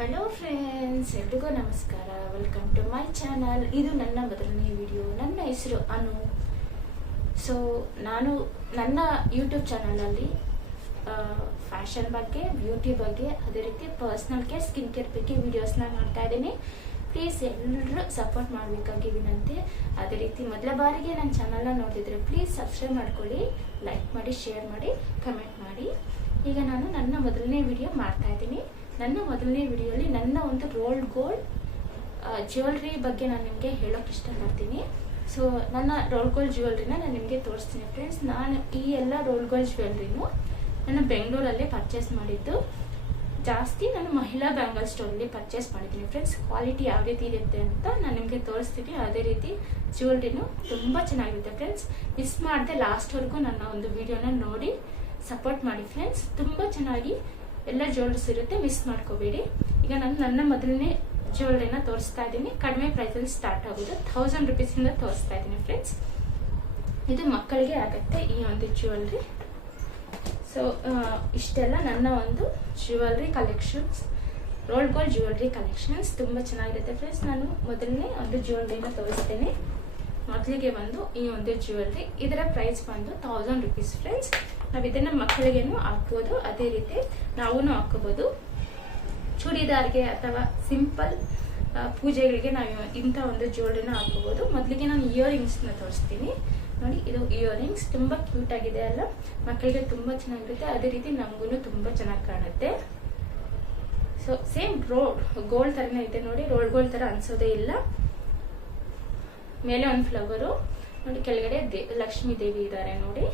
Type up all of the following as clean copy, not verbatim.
Hello friends, ಎಲ್ರಿಗೂ ನಮಸ್ಕಾರ. Welcome to my channel. ಇದು ನನ್ನ ಮೊದಲನೇ ವಿಡಿಯೋ. ನನ್ನ ಹೆಸರು ಅನು. ಸೊ ನಾನು ನನ್ನ ಯೂಟ್ಯೂಬ್ ಚಾನಲಲ್ಲಿ ಫ್ಯಾಷನ್ ಬಗ್ಗೆ, ಬ್ಯೂಟಿ ಬಗ್ಗೆ, ಅದೇ ರೀತಿ ಪರ್ಸ್ನಲ್ ಕೇರ್, ಸ್ಕಿನ್ ಕೇರ್ ಬಗ್ಗೆ ವಿಡಿಯೋಸ್ನ ಮಾಡ್ತಾ ಇದ್ದೀನಿ. ಪ್ಲೀಸ್ ಎಲ್ಲರೂ ಸಪೋರ್ಟ್ ಮಾಡಬೇಕಾಗಿ ವಿನಂತಿ. ಅದೇ ರೀತಿ ಮೊದಲ ಬಾರಿಗೆ ನನ್ನ ಚಾನಲ್ನ ನೋಡಿದ್ರೆ ಪ್ಲೀಸ್ ಸಬ್ಸ್ಕ್ರೈಬ್ ಮಾಡ್ಕೊಳ್ಳಿ, ಲೈಕ್ ಮಾಡಿ, ಶೇರ್ ಮಾಡಿ, ಕಮೆಂಟ್ ಮಾಡಿ. ಈಗ ನಾನು ನನ್ನ ಮೊದಲನೇ ವಿಡಿಯೋ ಮಾಡ್ತಾ ಇದ್ದೀನಿ. ನನ್ನ ಮೊದಲನೇ ವಿಡಿಯೋಲಿ ನನ್ನ ಒಂದು ರೋಲ್ಡ್ ಗೋಲ್ಡ್ ಜ್ಯುವೆಲ್ರಿ ಬಗ್ಗೆ ನಾನು ನಿಮಗೆ ಹೇಳೋಕೆ ಇಷ್ಟಪಡ್ತೀನಿ. ಸೊ ನನ್ನ ರೋಲ್ಡ್ ಗೋಲ್ಡ್ ಜ್ಯುವೆಲ್ರಿನ ನಾನು ನಿಮಗೆ ತೋರಿಸ್ತೀನಿ ಫ್ರೆಂಡ್ಸ್. ನಾನು ಈ ಎಲ್ಲ ರೋಲ್ಡ್ ಗೋಲ್ಡ್ ಜ್ಯುವೆಲ್ರಿನೂ ನಾನು ಬೆಂಗಳೂರಲ್ಲೇ ಪರ್ಚೇಸ್ ಮಾಡಿದ್ದು. ಜಾಸ್ತಿ ನಾನು ಮಹಿಳಾ ಬ್ಯಾಂಗಲ್ ಸ್ಟೋರಲ್ಲಿ ಪರ್ಚೇಸ್ ಮಾಡಿದ್ದೀನಿ ಫ್ರೆಂಡ್ಸ್. ಕ್ವಾಲಿಟಿ ಯಾವ ರೀತಿ ಇರುತ್ತೆ ಅಂತ ನಾನು ನಿಮಗೆ ತೋರಿಸ್ತೀನಿ. ಅದೇ ರೀತಿ ಜ್ಯುವೆಲ್ರಿನೂ ತುಂಬ ಚೆನ್ನಾಗಿರುತ್ತೆ ಫ್ರೆಂಡ್ಸ್. ಮಿಸ್ ಮಾಡದೆ ಲಾಸ್ಟ್ವರೆಗೂ ನನ್ನ ಒಂದು ವಿಡಿಯೋನ ನೋಡಿ ಸಪೋರ್ಟ್ ಮಾಡಿ ಫ್ರೆಂಡ್ಸ್. ತುಂಬ ಚೆನ್ನಾಗಿ ಎಲ್ಲ ಜ್ಯುವೆಲ್ರೀಸ್ ಇರುತ್ತೆ, ಮಿಸ್ ಮಾಡ್ಕೋಬೇಡಿ. ಈಗ ನಾನು ನನ್ನ ಮೊದಲನೇ ಜ್ಯುವೆಲ್ರಿನ ತೋರಿಸ್ತಾ ಇದ್ದೀನಿ. ಕಡಿಮೆ ಪ್ರೈಸಲ್ಲಿ ಸ್ಟಾರ್ಟ್ ಆಗೋದು 1000 ರೂಪೀಸಿಂದ ತೋರಿಸ್ತಾ ಇದ್ದೀನಿ ಫ್ರೆಂಡ್ಸ್. ಇದು ಮಕ್ಕಳಿಗೆ ಆಗುತ್ತೆ ಈ ಒಂದು ಜ್ಯುವೆಲ್ರಿ. ಸೊ ಇಷ್ಟೆಲ್ಲ ನನ್ನ ಒಂದು jewellery collections, rolled gold jewellery collections ತುಂಬ ಚೆನ್ನಾಗಿರುತ್ತೆ ಫ್ರೆಂಡ್ಸ್. ನಾನು ಮೊದಲನೇ ಒಂದು ಜ್ಯುವೆಲ್ರಿನ ತೋರಿಸ್ತೇನೆ. ಮೊದಲಿಗೆ ಬಂದು ಈ ಒಂದು ಜ್ಯುವೆಲ್ರಿ, ಇದರ ಪ್ರೈಸ್ ಬಂದು 1000 ರೂಪೀಸ್ ಫ್ರೆಂಡ್ಸ್. ನಾವು ಇದನ್ನ ಮಕ್ಕಳಿಗೇನು ಹಾಕ್ಬೋದು, ಅದೇ ರೀತಿ ನಾವು ಹಾಕೋಬಹುದು. ಚೂಡಿದಾರ್ಗೆ ಅಥವಾ ಸಿಂಪಲ್ ಪೂಜೆಗಳಿಗೆ ನಾವು ಇಂಥ ಒಂದು ಜ್ಯುವೆಲ್ರಿನ ಹಾಕೋಬಹುದು. ಮೊದಲಿಗೆ ನಾನು ಇಯರಿಂಗ್ಸ್ನ ತೋರಿಸ್ತೀನಿ. ನೋಡಿ, ಇದು ಇಯರಿಂಗ್ಸ್ ತುಂಬ ಕ್ಯೂಟ್ ಆಗಿದೆ ಅಲ್ಲ, ಮಕ್ಕಳಿಗೆ ತುಂಬ ಚೆನ್ನಾಗಿರುತ್ತೆ. ಅದೇ ರೀತಿ ನಮಗೂ ತುಂಬ ಚೆನ್ನಾಗಿ ಕಾಣುತ್ತೆ. ಸೊ ಸೇಮ್ ಗೋಲ್ಡ್ ಥರನೇ ಇದೆ ನೋಡಿ, ರೋಲ್ಡ್ ಗೋಲ್ಡ್ ಥರ ಅನ್ಸೋದೇ ಇಲ್ಲ. ಮೇಲೆ ಒಂದು ಫ್ಲವರು ನೋಡಿ, ಕೆಳಗಡೆ ಲಕ್ಷ್ಮೀ ದೇವಿ ಇದ್ದಾರೆ ನೋಡಿ.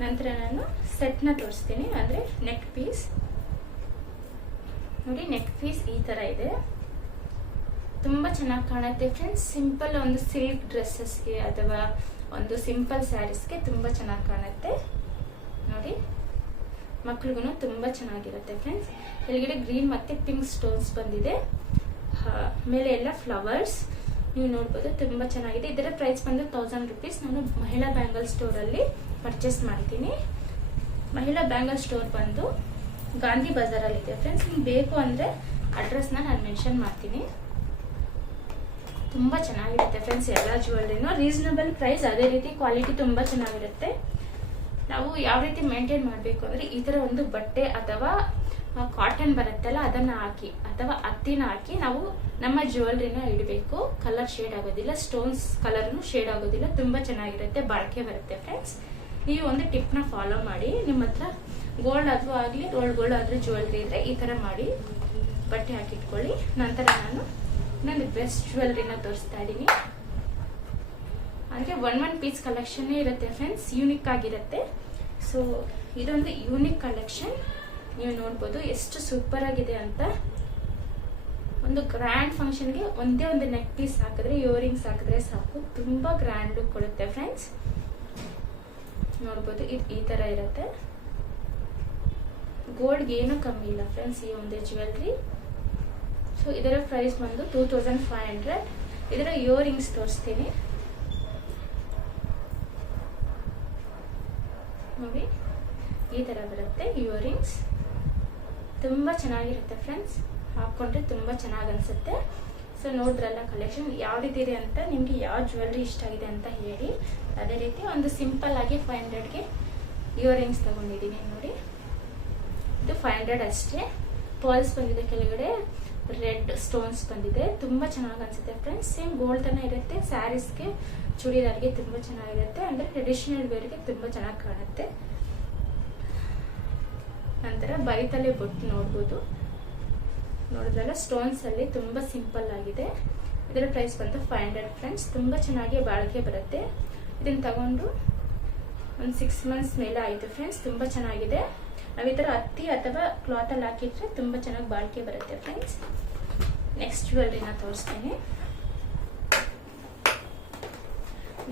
ನಂತರ ನಾನು ಸೆಟ್ನ ತೋರಿಸ್ತೀನಿ, ಅಂದರೆ ನೆಕ್ ಪೀಸ್ ನೋಡಿ. ನೆಕ್ ಪೀಸ್ ಈ ತರ ಇದೆ, ತುಂಬ ಚೆನ್ನಾಗಿ ಕಾಣುತ್ತೆ ಫ್ರೆಂಡ್ಸ್. ಸಿಂಪಲ್ ಒಂದು ಸಿಲ್ಕ್ ಡ್ರೆಸ್ಸಸ್ಗೆ ಅಥವಾ ಒಂದು ಸಿಂಪಲ್ ಸ್ಯಾರೀಸ್ಗೆ ತುಂಬ ಚೆನ್ನಾಗಿ ಕಾಣುತ್ತೆ ನೋಡಿ. ಮಕ್ಳಿಗೂ ತುಂಬ ಚೆನ್ನಾಗಿರುತ್ತೆ ಫ್ರೆಂಡ್ಸ್. ಕೆಳಗಡೆ ಗ್ರೀನ್ ಮತ್ತೆ ಪಿಂಕ್ ಸ್ಟೋನ್ಸ್ ಬಂದಿದೆ, ಮೇಲೆ ಎಲ್ಲ ಫ್ಲವರ್ಸ್ ನೀವು ನೋಡ್ಬೋದು. ತುಂಬ ಚೆನ್ನಾಗಿದೆ. ಇದರ ಪ್ರೈಸ್ ಬಂದು 1000 ರೂಪೀಸ್. ನಾನು ಮಹಿಳಾ ಬ್ಯಾಂಗಲ್ ಸ್ಟೋರಲ್ಲಿ ಪರ್ಚೇಸ್ ಮಾಡ್ತೀನಿ. ಮಹಿಳಾ ಬ್ಯಾಂಗಲ್ ಸ್ಟೋರ್ ಬಂದು ಗಾಂಧಿ ಬಜಾರಲ್ಲಿ ಇದೆ ಫ್ರೆಂಡ್ಸ್. ನಿಮ್ಗೆ ಬೇಕು ಅಂದರೆ ಅಡ್ರೆಸ್ನ ನಾನು ಮೆನ್ಷನ್ ಮಾಡ್ತೀನಿ. ತುಂಬ ಚೆನ್ನಾಗಿರುತ್ತೆ ಫ್ರೆಂಡ್ಸ್ ಎಲ್ಲ ಜ್ಯುವೆಲ್ರಿನೂ ರೀಸನಬಲ್ ಪ್ರೈಸ್, ಅದೇ ರೀತಿ ಕ್ವಾಲಿಟಿ ತುಂಬ ಚೆನ್ನಾಗಿರುತ್ತೆ. ನಾವು ಯಾವ ರೀತಿ ಮೇಂಟೈನ್ ಮಾಡಬೇಕು ಅಂದರೆ ಈ ಥರ ಒಂದು ಬಟ್ಟೆ ಅಥವಾ ಕಾಟನ್ ಬರುತ್ತಲ್ಲ ಅದನ್ನ ಹಾಕಿ ಅಥವಾ ಹತ್ತಿನ ಹಾಕಿ ನಾವು ನಮ್ಮ ಜ್ಯುವೆಲ್ರಿನ ಇಡಬೇಕು. ಕಲರ್ ಶೇಡ್ ಆಗೋದಿಲ್ಲ, ಸ್ಟೋನ್ಸ್ ಕಲರ್ನು ಶೇಡ್ ಆಗೋದಿಲ್ಲ, ತುಂಬ ಚೆನ್ನಾಗಿರುತ್ತೆ, ಬಾಳಿಕೆ ಬರುತ್ತೆ ಫ್ರೆಂಡ್ಸ್. ನೀವು ಒಂದು ಟಿಪ್ನ ಫಾಲೋ ಮಾಡಿ. ನಿಮ್ಮ ಹತ್ರ ಗೋಲ್ಡ್ ಆದ್ರೂ ಆಗಲಿ, ರೋಲ್ಡ್ ಗೋಲ್ಡ್ ಆದ್ರೂ ಜ್ಯುವೆಲ್ರಿ ಇದ್ರೆ ಈ ತರ ಮಾಡಿ ಬಟ್ಟೆ ಹಾಕಿಟ್ಕೊಳ್ಳಿ. ನಂತರ ನಾನು ಇನ್ನೊಂದು ಬೆಸ್ಟ್ ಜ್ಯುವೆಲ್ರಿನ ತೋರಿಸ್ತಾ ಇದ್ದೀನಿ. ಅಂದ್ರೆ ಒನ್ ಪೀಸ್ ಕಲೆಕ್ಷನ್ ಇರುತ್ತೆ ಫ್ರೆಂಡ್ಸ್, ಯೂನಿಕ್ ಆಗಿರುತ್ತೆ. ಸೊ ಇದೊಂದು ಯೂನಿಕ್ ಕಲೆಕ್ಷನ್, ನೀವು ನೋಡ್ಬೋದು ಎಷ್ಟು ಸೂಪರ್ ಆಗಿದೆ ಅಂತ. ಒಂದು ಗ್ರ್ಯಾಂಡ್ ಫಂಕ್ಷನ್ಗೆ ಒಂದೇ ಒಂದು ನೆಕ್ ಪೀಸ್ ಹಾಕಿದ್ರೆ, ಇಯರಿಂಗ್ಸ್ ಹಾಕಿದ್ರೆ ಸಾಕು, ತುಂಬಾ ಗ್ರ್ಯಾಂಡ್ ಲುಕ್ ಕೊಡುತ್ತೆ ಫ್ರೆಂಡ್ಸ್. ನೋಡ್ಬೋದು, ಇದು ಈ ತರ ಇರುತ್ತೆ. ಗೋಲ್ಡ್ಗೆ ಏನು ಕಮ್ಮಿ ಇಲ್ಲ ಫ್ರೆಂಡ್ಸ್ ಈ ಒಂದು ಜ್ಯುವೆಲ್ರಿ. ಸೊ ಇದರ ಪ್ರೈಸ್ ಬಂದು 2500. ಇದರ ಇಯರಿಂಗ್ಸ್ ತೋರಿಸ್ತೀನಿ ನೋಡಿ, ಈ ತರ ಬರುತ್ತೆ ಇಯರಿಂಗ್ಸ್. ತುಂಬ ಚೆನ್ನಾಗಿರುತ್ತೆ ಫ್ರೆಂಡ್ಸ್, ಹಾಕೊಂಡ್ರೆ ತುಂಬ ಚೆನ್ನಾಗಿ ಅನ್ಸುತ್ತೆ. ಸೊ ನೋಡಿದ್ರಲ್ಲ ಕಲೆಕ್ಷನ್ ಯಾವ ರೀತಿ ಇದೆ ಅಂತ. ನಿಮ್ಗೆ ಯಾವ ಜ್ಯುವೆಲ್ರಿ ಇಷ್ಟ ಆಗಿದೆ ಅಂತ ಹೇಳಿ. ಅದೇ ರೀತಿ ಒಂದು ಸಿಂಪಲ್ ಆಗಿ 500ಗೆ ಇಯರಿಂಗ್ಸ್ ತಗೊಂಡಿದ್ದೀನಿ ನೋಡಿ. ಇದು 500 ಅಷ್ಟೇ. ಪರ್ಲ್ಸ್ ಬಂದಿದೆ, ಕೆಳಗಡೆ ರೆಡ್ ಸ್ಟೋನ್ಸ್ ಬಂದಿದೆ, ತುಂಬ ಚೆನ್ನಾಗಿ ಅನ್ಸುತ್ತೆ ಫ್ರೆಂಡ್ಸ್. ಸೇಮ್ ಗೋಲ್ಡ್ ತರ ಇರುತ್ತೆ. ಸ್ಯಾರೀಸ್ಗೆ, ಚೂಡಿದಾರ್ಗೆ ತುಂಬ ಚೆನ್ನಾಗಿರುತ್ತೆ, ಅಂದ್ರೆ ಟ್ರೆಡಿಷನಲ್ ವೇರ್ಗೆ ತುಂಬ ಚೆನ್ನಾಗಿ ಕಾಣುತ್ತೆ. ನಂತರ ಬೈತಲೆ ಬೊಟ್ಟು ನೋಡ್ಬೋದು, ನೋಡಿದ್ರಲ್ಲ ಸ್ಟೋನ್ಸ್ ಅಲ್ಲಿ ತುಂಬಾ ಸಿಂಪಲ್ ಆಗಿದೆ. ಇದರ ಪ್ರೈಸ್ ಬಂದು 500 ಫ್ರೆಂಡ್ಸ್. ತುಂಬಾ ಚೆನ್ನಾಗಿ ಬಾಳಿಕೆ ಬರುತ್ತೆ. ಇದನ್ನ ತಗೊಂಡು ಒಂದು 6 ಮಂತ್ಸ್ ಮೇಲೆ ಆಯ್ತು ಫ್ರೆಂಡ್ಸ್. ತುಂಬಾ ಚೆನ್ನಾಗಿದೆ. ನಾವು ಈ ತರ ಹತ್ತಿ ಅಥವಾ ಕ್ಲಾತ್ ಅಲ್ಲಿ ಹಾಕಿಟ್ರೆ ತುಂಬಾ ಚೆನ್ನಾಗಿ ಬಾಳಿಕೆ ಬರುತ್ತೆ ಫ್ರೆಂಡ್ಸ್. ನೆಕ್ಸ್ಟ್ ಜ್ಯುವೆಲ್ರಿನ ತೋರಿಸ್ತೀನಿ.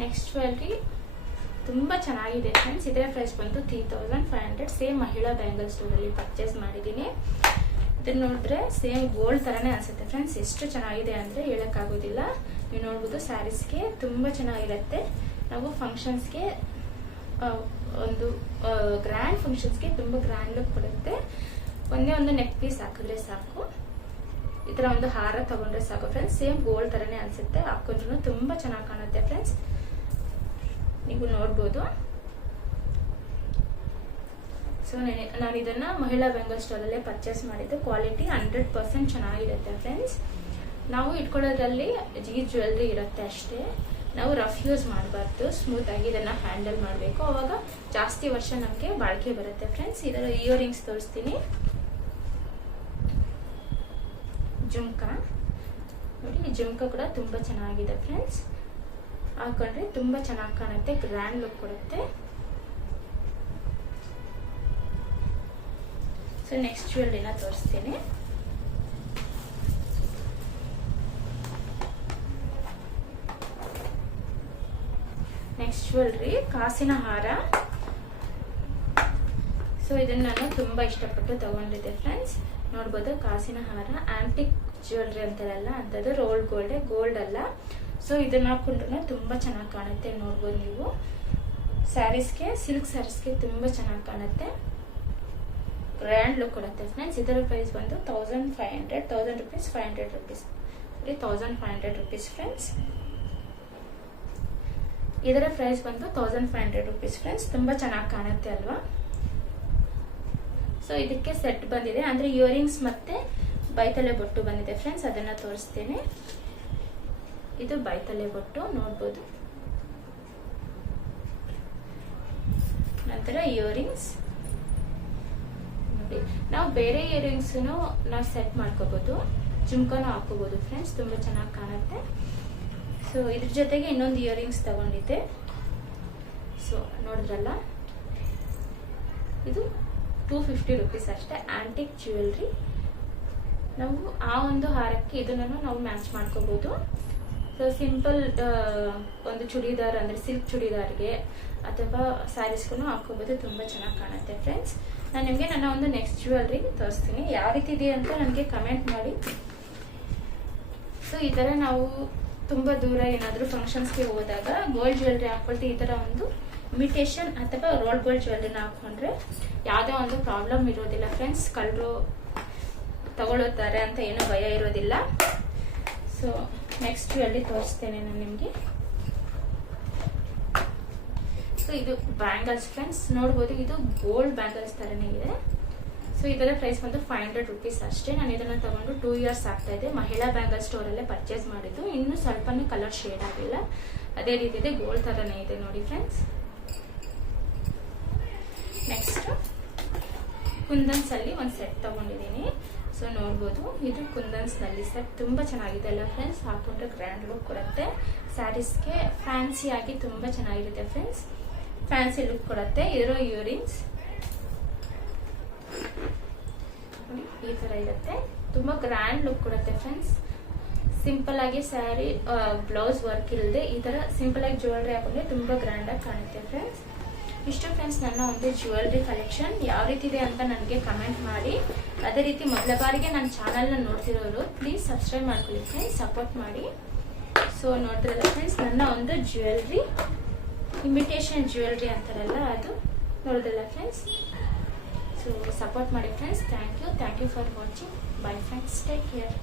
ನೆಕ್ಸ್ಟ್ ಜ್ಯುವೆಲ್ರಿ ತುಂಬಾ ಚೆನ್ನಾಗಿದೆ ಫ್ರೆಂಡ್ಸ್. ಇದರ ಪ್ರೈಸ್ ಬಂದು 3500. ಸೇಮ್ ಮಹಿಳಾ ಬ್ಯಾಂಗಲ್ ಸ್ಟೋರ್ ಅಲ್ಲಿ ಪರ್ಚೇಸ್ ಮಾಡಿದ್ದೀನಿ. ಇದನ್ನ ನೋಡಿದ್ರೆ ಸೇಮ್ ಗೋಲ್ಡ್ ತರನೇ ಅನ್ಸುತ್ತೆ ಫ್ರೆಂಡ್ಸ್. ಎಷ್ಟು ಚೆನ್ನಾಗಿದೆ ಅಂದ್ರೆ ಹೇಳಕ್ಕಾಗೋದಿಲ್ಲ. ನೀವು ನೋಡ್ಬೋದು, ಸ್ಯಾರೀಸ್ಗೆ ತುಂಬಾ ಚೆನ್ನಾಗಿರುತ್ತೆ. ನಾವು ಫಂಕ್ಷನ್ಸ್ಗೆ, ಒಂದು ಗ್ರ್ಯಾಂಡ್ ಫಂಕ್ಷನ್ಸ್ಗೆ ತುಂಬಾ ಗ್ರ್ಯಾಂಡ್ ಲುಕ್ ಕೊಡುತ್ತೆ. ಒಂದೇ ಒಂದು ನೆಕ್ ಪೀಸ್ ಹಾಕಿದ್ರೆ ಸಾಕು. ಈ ತರ ಒಂದು ಹಾರ ತಗೊಂಡ್ರೆ ಸಾಕು ಫ್ರೆಂಡ್ಸ್. ಸೇಮ್ ಗೋಲ್ಡ್ ತರನೇ ಅನ್ಸುತ್ತೆ, ಹಾಕೊಂಡ್ರು ತುಂಬಾ ಚೆನ್ನಾಗಿ ಕಾಣುತ್ತೆ ಫ್ರೆಂಡ್ಸ್. ನೀವು ನೋಡ್ಬೋದು. ಸೊ ನಾನು ಇದನ್ನ ಮಹಿಳಾ ಬೆಂಗಲ್ ಸ್ಟೋರ್ ಅಲ್ಲೇ ಪರ್ಚೇಸ್ ಮಾಡಿದ್ದು. ಕ್ವಾಲಿಟಿ 100% ಚೆನ್ನಾಗಿರುತ್ತೆ ಫ್ರೆಂಡ್ಸ್. ನಾವು ಇಟ್ಕೊಳ್ಳೋದ್ರಲ್ಲಿ ಈ ಜ್ಯುವೆಲ್ರಿ ಇರುತ್ತೆ ಅಷ್ಟೇ. ನಾವು ರಫ್ ಯೂಸ್ ಮಾಡಬಾರ್ದು, ಸ್ಮೂತ್ ಆಗಿ ಇದನ್ನ ಹ್ಯಾಂಡಲ್ ಮಾಡಬೇಕು, ಅವಾಗ ಜಾಸ್ತಿ ವರ್ಷ ನಮಗೆ ಬಾಳಿಕೆ ಬರುತ್ತೆ ಫ್ರೆಂಡ್ಸ್. ಇದರ ಇಯರಿಂಗ್ಸ್ ತೋರಿಸ್ತೀನಿ. ಜುಮ್ಕಾ ನೋಡಿ, ಈ ಜುಮ್ಕಾ ಕೂಡ ತುಂಬಾ ಚೆನ್ನಾಗಿದೆ ಫ್ರೆಂಡ್ಸ್. ಹಾಕೊಂಡ್ರೆ ತುಂಬಾ ಚೆನ್ನಾಗಿ ಕಾಣುತ್ತೆ, ಗ್ರ್ಯಾಂಡ್ ಲುಕ್ ಕೊಡುತ್ತೆ. ಸೊ ನೆಕ್ಸ್ಟ್ ಜ್ಯುವೆಲ್ರಿನ ತೋರಿಸ್ತೀನಿ. ನೆಕ್ಸ್ಟ್ ಜ್ಯುವೆಲ್ರಿ ಕಾಸಿನ ಹಾರ. ಸೊ ಇದನ್ನ ನಾನು ತುಂಬಾ ಇಷ್ಟಪಟ್ಟು ತಗೊಂಡಿದ್ದೆ ಫ್ರೆಂಡ್ಸ್. ನೋಡ್ಬೋದು, ಕಾಸಿನ ಹಾರ ಆಂಟಿಕ್ ಜ್ಯುವೆಲ್ರಿ ಅಂತಾರಲ್ಲ ಅಂತದ್ದು, ರೋಲ್ಡ್ ಗೋಲ್ಡ್ ಅಲ್ಲ. ಸೊ ಇದನ್ನ ಹಾಕೊಂಡ್ರು ತುಂಬಾ ಚೆನ್ನಾಗಿ ಕಾಣುತ್ತೆ. ನೋಡ್ಬೋದು ನೀವು, ಸ್ಯಾರೀಸ್ಗೆ, ಸಿಲ್ಕ್ ಸ್ಯಾರೀಸ್ಗೆ ತುಂಬಾ ಚೆನ್ನಾಗಿ ಕಾಣುತ್ತೆ, ಗ್ರ್ಯಾಂಡ್ ಲುಕ್ ಕೊಡುತ್ತೆ ಫ್ರೆಂಡ್ಸ್. ಇದರ ಪ್ರೈಸ್ ಬಂದು 1000 rupees 500 rupees 1500 rupees ಫ್ರೆಂಡ್ಸ್. ಇದರ ಪ್ರೈಸ್ ಬಂದು 1500 rupees ಫ್ರೆಂಡ್ಸ್. ತುಂಬಾ ಚೆನ್ನಾಗಿ ಕಾಣುತ್ತೆ ಅಲ್ವಾ. ಸೊ ಇದಕ್ಕೆ ಸೆಟ್ ಬಂದಿದೆ, ಅಂದ್ರೆ ಇಯರಿಂಗ್ಸ್ ಮತ್ತೆ ಬೈತಲೆ ಬೊಟ್ಟು ಬಂದಿದೆ ಫ್ರೆಂಡ್ಸ್. ಅದನ್ನ ತೋರಿಸ್ತೇನೆ. ಇದು ಬೈತಲೆ ಬೊಟ್ಟು ನೋಡ್ಬೋದು. ನಂತರ ಇಯರಿಂಗ್ಸ್ ನೋಡಿ, ನಾವು ಬೇರೆ ಇಯರಿಂಗ್ಸ್ ನಾವು ಸೆಟ್ ಮಾಡ್ಕೋಬಹುದು, ಜುಮ್ಕಾನು ಹಾಕೋಬಹುದು ಫ್ರೆಂಡ್ಸ್. ತುಂಬಾ ಚೆನ್ನಾಗಿ ಕಾಣುತ್ತೆ. ಸೊ ಇದ್ರ ಜೊತೆಗೆ ಇನ್ನೊಂದು ಇಯರಿಂಗ್ಸ್ ತಗೊಂಡಿದ್ದೆ. ಸೊ ನೋಡಿದ್ರಲ್ಲ, ಇದು 250 rupees ಅಷ್ಟೇ, ಆಂಟಿಕ್ ಜ್ಯುವೆಲ್ರಿ. ನಾವು ಆ ಒಂದು ಹಾರಕ್ಕೆ ಇದನ್ನು ನಾವು ಮ್ಯಾಚ್ ಮಾಡ್ಕೋಬಹುದು. ಸೊ ಸಿಂಪಲ್ ಒಂದು ಚೂಡಿದಾರ್ ಅಂದ್ರೆ ಸಿಲ್ಕ್ ಚೂಡಿದಾರ್ಗೆ ಅಥವಾ ಸ್ಯಾರೀಸ್ಗೂ ಹಾಕೋಬಹುದು, ತುಂಬಾ ಚೆನ್ನಾಗಿ ಕಾಣುತ್ತೆ ಫ್ರೆಂಡ್ಸ್. ನಾನು ನಿಮಗೆ ನನ್ನ ಒಂದು ನೆಕ್ಸ್ಟ್ ಜ್ಯುವೆಲ್ರಿ ತೋರಿಸ್ತೀನಿ, ಯಾವ ರೀತಿ ಇದೆ ಅಂತ ನನಗೆ ಕಮೆಂಟ್ ಮಾಡಿ. ಸೊ ಈ ತರ ನಾವು ತುಂಬಾ ದೂರ ಏನಾದರೂ ಫಂಕ್ಷನ್ಸ್ಗೆ ಹೋದಾಗ ಗೋಲ್ಡ್ ಜ್ಯುವೆಲ್ರಿ ಹಾಕೊಳ್ತೀವಿ. ಈ ತರ ಒಂದು ಇಮಿಟೇಷನ್ ಅಥವಾ ರೋಲ್ಡ್ ಗೋಲ್ಡ್ ಜ್ಯುವೆಲ್ರಿನ ಹಾಕೊಂಡ್ರೆ ಯಾವುದೇ ಒಂದು ಪ್ರಾಬ್ಲಮ್ ಇರೋದಿಲ್ಲ ಫ್ರೆಂಡ್ಸ್. ಕಳ್ಳರು ತಗೊಳ್ಳುತ್ತಾರೆ ಅಂತ ಏನೂ ಭಯ ಇರೋದಿಲ್ಲ. ಸೊ ನೆಕ್ಸ್ಟ್ ಜ್ಯುವೆಲ್ರಿ ತೋರಿಸ್ತೇನೆ ನಾನು ನಿಮಗೆ. ಸೊ ಇದು ಬ್ಯಾಂಗಲ್ಸ್ ಫ್ರೆಂಡ್ಸ್. ನೋಡ್ಬೋದು, ಇದು ಗೋಲ್ಡ್ ಬ್ಯಾಂಗಲ್ಸ್ ತರನೇ ಇದೆ. ಸೊ ಇದರ ಪ್ರೈಸ್ ಬಂದು 500 rupees ಅಷ್ಟೇ. ನಾನು ಇದನ್ನ ತಗೊಂಡು 2 years ಆಗ್ತಾ ಇದೆ. ಮಹಿಳಾ ಬ್ಯಾಂಗಲ್ ಸ್ಟೋರ್ ಅಲ್ಲೇ ಪರ್ಚೇಸ್ ಮಾಡಿದ್ದು. ಇನ್ನು ಸ್ವಲ್ಪನೂ ಕಲರ್ ಶೇಡ್ ಆಗಿಲ್ಲ, ಅದೇ ರೀತಿ ಇದೆ, ಗೋಲ್ಡ್ ತರನೇ ಇದೆ ನೋಡಿ ಫ್ರೆಂಡ್ಸ್. ನೆಕ್ಸ್ಟ್ ಕುಂದನ್ಸ್ ಅಲ್ಲಿ ಒಂದು ಸೆಟ್ ತಗೊಂಡಿದ್ದೀನಿ. ಸೊ ನೋಡ್ಬೋದು, ಇದು ಕುಂದನ್ಸ್ ನಲ್ಲಿ ಸೆಟ್ ತುಂಬಾ ಚೆನ್ನಾಗಿದೆ ಅಲ್ಲ ಫ್ರೆಂಡ್ಸ್. ಹಾಕೊಂಡ್ರೆ ಗ್ರ್ಯಾಂಡ್ ಲುಕ್ ಕೊಡುತ್ತೆ, ಸ್ಯಾರೀಸ್ಗೆ ಫ್ಯಾನ್ಸಿ ಆಗಿ ತುಂಬಾ ಚೆನ್ನಾಗಿರುತ್ತೆ ಫ್ರೆಂಡ್ಸ್. ಫ್ಯಾನ್ಸಿ ಲುಕ್ ಕೊಡುತ್ತೆ. ಇದರ ಇಯರಿಂಗ್ಸ್ ನೋಡಿ, ಈ ತರ ಇರುತ್ತೆ, ತುಂಬಾ ಗ್ರ್ಯಾಂಡ್ ಲುಕ್ ಕೊಡುತ್ತೆ ಫ್ರೆಂಡ್ಸ್. ಸಿಂಪಲ್ ಆಗಿ ಸ್ಯಾರಿ ಬ್ಲೌಸ್ ವರ್ಕ್ ಇಲ್ಲದೆ ಈ ತರ ಸಿಂಪಲ್ ಆಗಿ ಜ್ಯುವೆಲ್ರಿ ಹಾಕೊಂಡ್ರೆ ತುಂಬಾ ಗ್ರ್ಯಾಂಡ್ ಆಗಿ ಕಾಣುತ್ತೆ ಫ್ರೆಂಡ್ಸ್. ಇಷ್ಟು ಫ್ರೆಂಡ್ಸ್ ನನ್ನ ಒಂದು ಜ್ಯುವೆಲ್ರಿ ಕಲೆಕ್ಷನ್. ಯಾವ ರೀತಿ ಇದೆ ಅಂತ ನನಗೆ ಕಮೆಂಟ್ ಮಾಡಿ. ಅದೇ ರೀತಿ ಮೊದಲ ಬಾರಿಗೆ ನನ್ನ ಚಾನಲ್ನ ನೋಡ್ತಿರೋರು ಪ್ಲೀಸ್ ಸಬ್ಸ್ಕ್ರೈಬ್ ಮಾಡ್ಕೊಳ್ಳಿ ಫ್ರೆಂಡ್ಸ್, ಸಪೋರ್ಟ್ ಮಾಡಿ. ಸೊ ನೋಡ್ತಿರಲ್ಲ ಫ್ರೆಂಡ್ಸ್, ನನ್ನ ಒಂದು ಜ್ಯುವೆಲ್ರಿ, ಇಮಿಟೇಷನ್ ಜ್ಯುವೆಲ್ರಿ ಅಂತಾರಲ್ಲ ಅದು, ನೋಡಿದ್ರಲ್ಲ ಫ್ರೆಂಡ್ಸ್. ಸೊ ಸಪೋರ್ಟ್ ಮಾಡಿ friends. Thank you for watching. Bye friends, take care.